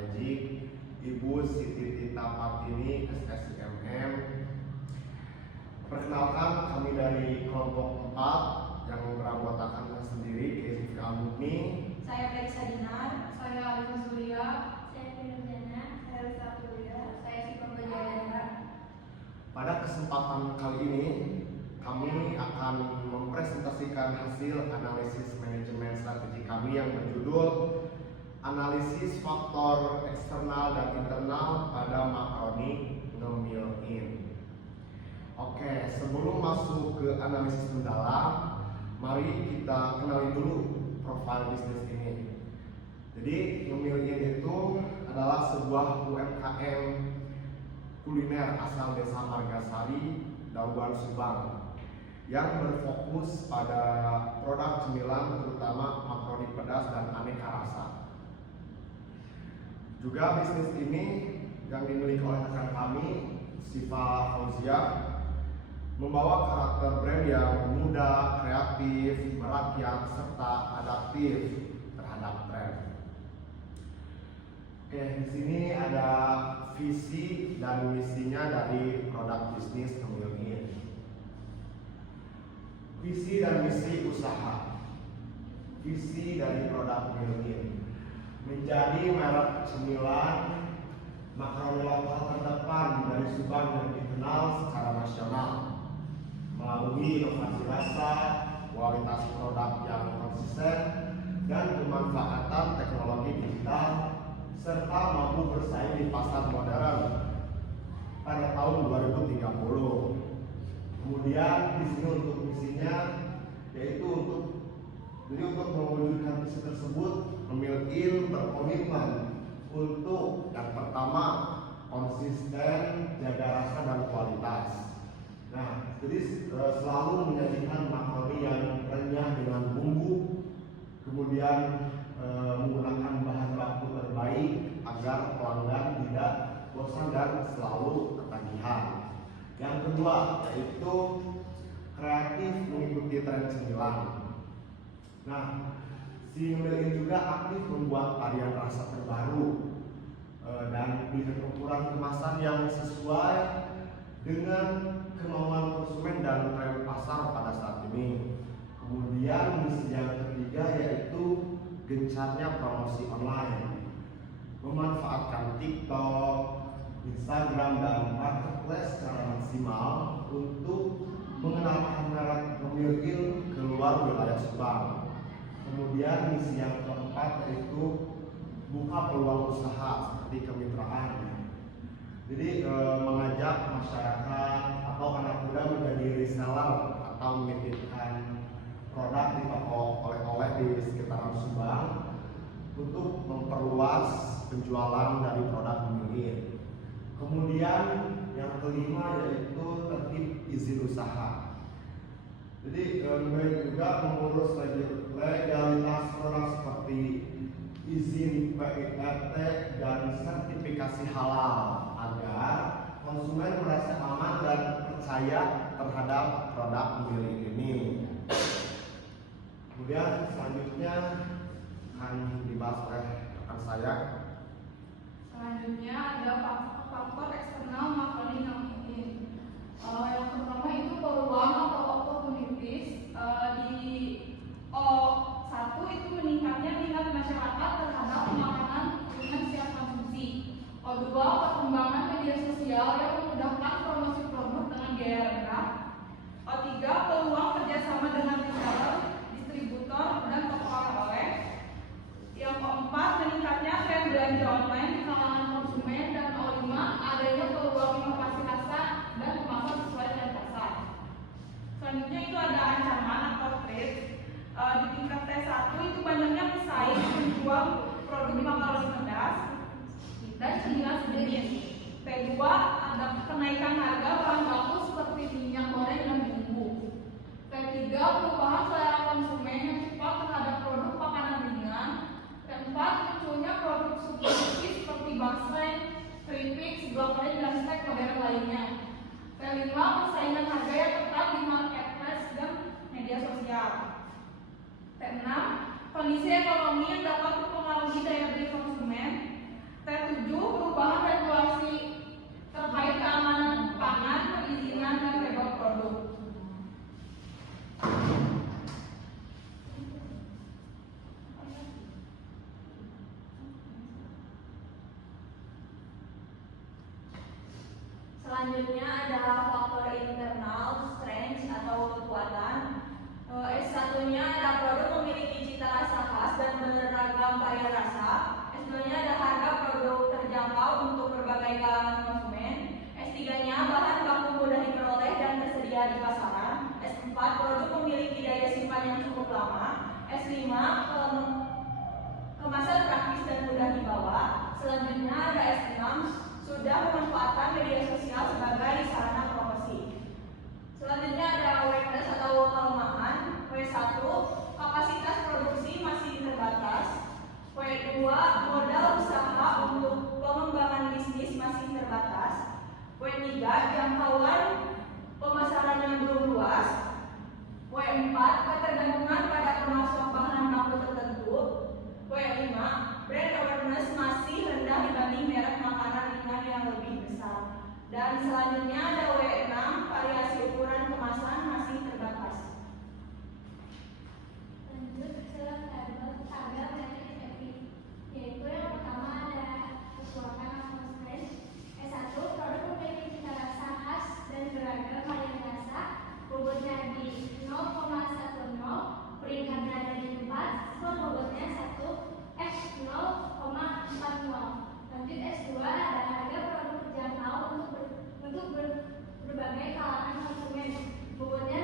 strategik Ibu Siti Tita Partini, SSIMM. Perkenalkan, kami dari kelompok 4 yang beranggotakan sendiri KSIV Alumni. Saya Felisa Dinar, saya Alisa Surya, saya Firuzana, saya Risa Surya, saya Siva Bajayanda. Pada kesempatan kali ini, kami akan mempresentasikan hasil analisis manajemen strategi kami yang berjudul Analisis Faktor Eksternal dan Internal pada Makroni Ngemil-in. Oke, sebelum masuk ke analisis mendalam, mari kita kenali dulu profil bisnis ini. Jadi, Ngemil-in itu adalah sebuah UMKM kuliner asal Desa Margasari, Dauban, Subang, yang berfokus pada produk cemilan terutama makaroni pedas dan aneka rasa. Juga bisnis ini yang dimiliki oleh rekan kami, Siva Fauzia, membawa karakter brand yang muda, kreatif, merakyat, serta adaptif terhadap tren. Oke, di sini ada visi dan misinya dari produk bisnis Ngemil-in. Visi dan misi usaha. Visi dari produk Ngemil-in menjadi merek cemilan makaroni lokal terdepan dari Subang yang dikenal secara nasional melalui inovasi rasa, kualitas produk yang konsisten, dan pemanfaatan teknologi digital, serta mampu bersaing di pasar modern pada tahun 2030. Kemudian di sini untuk misinya yaitu untuk mewujudkan misi tersebut, Ngemil-in berkomitmen untuk yang pertama konsisten, jaga rasa dan kualitas. Nah, jadi selalu menyajikan makaroni yang renyah dengan bumbu, kemudian menggunakan bahan baku terbaik agar pelanggan tidak bosan dan selalu ketagihan. Yang kedua yaitu kreatif mengikuti tren cemilan. Nah, si Ngemil-in juga aktif membuat varian rasa terbaru dan dengan ukuran kemasan yang sesuai dengan kemauan konsumen dan tren pasar pada saat ini. Kemudian misi yang ketiga yaitu gencarnya promosi online, memanfaatkan TikTok, Instagram, dan marketplace secara maksimal untuk mengenalkan merek Ngemil-in keluar wilayah Subang. Kemudian misi yang keempat yaitu buka peluang usaha seperti kemitraan. Jadi mengajak masyarakat atau anak muda menjadi reseller atau menitipkan produk di toko oleh-oleh di sekitaran Subang untuk memperluas penjualan dari produk Ngemil-in. Kemudian yang kelima yaitu tertib izin usaha. Jadi Ngemil-in juga mengurus legalitas produk seperti izin PIRT dan sertifikasi halal agar konsumen merasa aman dan percaya terhadap produk Ngemil-in ini. Kemudian selanjutnya akan dibahas oleh rekan saya. Selanjutnya ada faktor eksternal makaroni Ngemil-in. Yang pertama itu peluang atau opportunities. Di O1 itu meningkatnya minat masyarakat terhadap makanan dengan siap konsumsi. O2 perkembangan media sosial yang memudahkan promosi produk dengan biaya rendah. O3 peluang kerjasama dengan reseller, distributor, dan toko oleh-oleh. Yang keempat meningkatnya tren belanja online di kalangan konsumen. Dan O5 adanya peluang inovasi rasa dan kemasan sesuai dengan pasar. Selanjutnya itu ada ancaman atau threat. Di tingkat T1 itu banyaknya pesaing menjual produk makaroni pedas dan cemilan sejenis. T2 ada kenaikan harga bahan baku seperti minyak goreng dan bumbu. T3 perubahan selera konsumen yang cepat terhadap produk makanan ringan. T4 munculnya produk substitusi seperti basreng, keripik, seblak goreng, dan snack modern lainnya. T5 persaingan harga yang ketat di marketplace dan media sosial. T6 kondisi ekonomi yang dapat mempengaruhi daya beli konsumen. T7 perubahan regulasi terkait keamanan pangan, perizinan dan label produk. Selanjutnya ada faktor internal, strength atau kekuatan. S1-nya ada produk memiliki cita rasa khas dan beragam varian rasa. S2-nya ada harga produk terjangkau untuk berbagai kalangan konsumen. S3-nya bahan baku mudah diperoleh dan tersedia di pasaran. S4 produk memiliki daya simpan yang cukup lama. S5 kemasan praktis dan mudah dibawa. Selanjutnya ada S6 sudah memanfaatkan media sosial sebagai sarana promosi. Selanjutnya ada weakness atau kelemahan. W1 kapasitas produksi masih terbatas. W2 modal usaha untuk pengembangan bisnis masih terbatas. W3 jangkauan pemasaran yang belum luas. W4 ketergantungan pada pemasok bahan baku tertentu. W5 brand awareness masih rendah dibanding merek makanan ringan yang lebih besar. Dan selanjutnya ada W6 variasi ukuran kemasan masih terbatas. Lanjut ke tabel metrik epi, yaitu yang pertama ada kekuatan atau strength. S1 produk memiliki cita rasa khas dan beragam varian rasa. Bobotnya di 0,10, peringkat berada di 4, skor bobotnya 0,40. Lanjut S2 ada harga produk terjangkau untuk berbagai kalangan konsumen. Bobotnya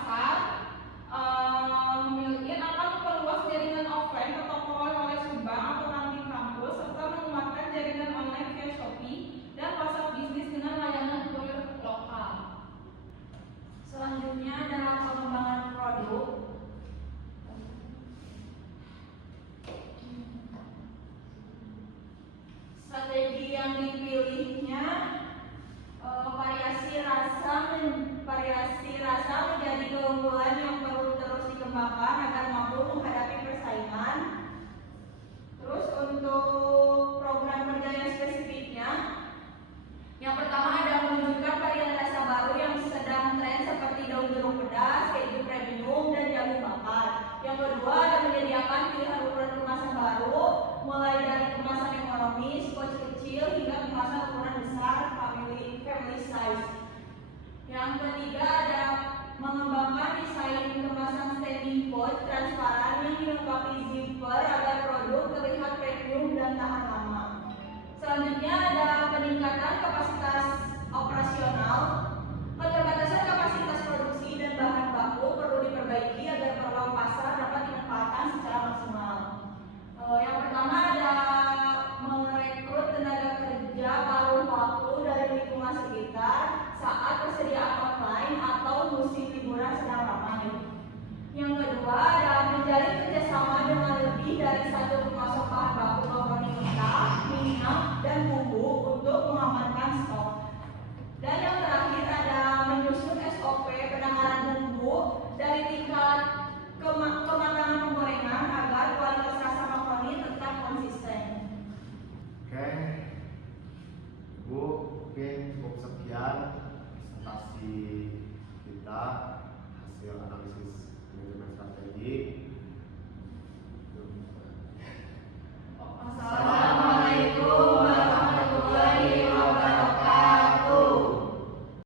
pasar memiliki akan memperluas jaringan offline ke toko oleh Subang atau kantin kampus serta menguatkan jaringan online via Shopee dan pasar bisnis dengan layanan kurir lokal. Selanjutnya adalah pengembangan produk. Strategi yang dipilihnya variasi rasa menjadi keunggulan yang perlu terus dikembangkan agar mampu menghadapi persaingan. Terus untuk program kerja yang spesifiknya, yang pertama adalah menunjukkan varian rasa baru yang sedang tren seperti daun jeruk pedas, keju premium, dan jagung bakar. Yang kedua adalah menyediakan pilihan ukuran kemasan baru, mulai dari kemasan ekonomis, pouch kecil, hingga kemasan ukuran besar, family size. Yang ketiga ada mengembangkan desain kemasan standing pouch transparan yang dilengkapi zipper agar produk terlihat premium dan tahan lama. Selanjutnya ada peningkatan kapasitas operasional. Keterbatasan kapasitas produksi dan bahan baku perlu diperbaiki agar peluang pasar dapat dimanfaatkan secara maksimal. Yang pertama ada merekrut tenaga kerja paruh waktu dari lingkungan sekitar saat persediaan offline atau musim liburan sedang ramai. Yang kedua ada menjalin kerjasama dengan lebih dari satu pemasok bahan baku maupun mentah, minyak, dan bumbu untuk mengamankan stok. Dan yang terakhir ada menyusun SOP penanganan bumbu dari tingkat kematangan penggorengan agar kualitas rasa makaroni tetap konsisten. Oke, Ibu, mungkin cukup sekian presentasi kita hasil analisis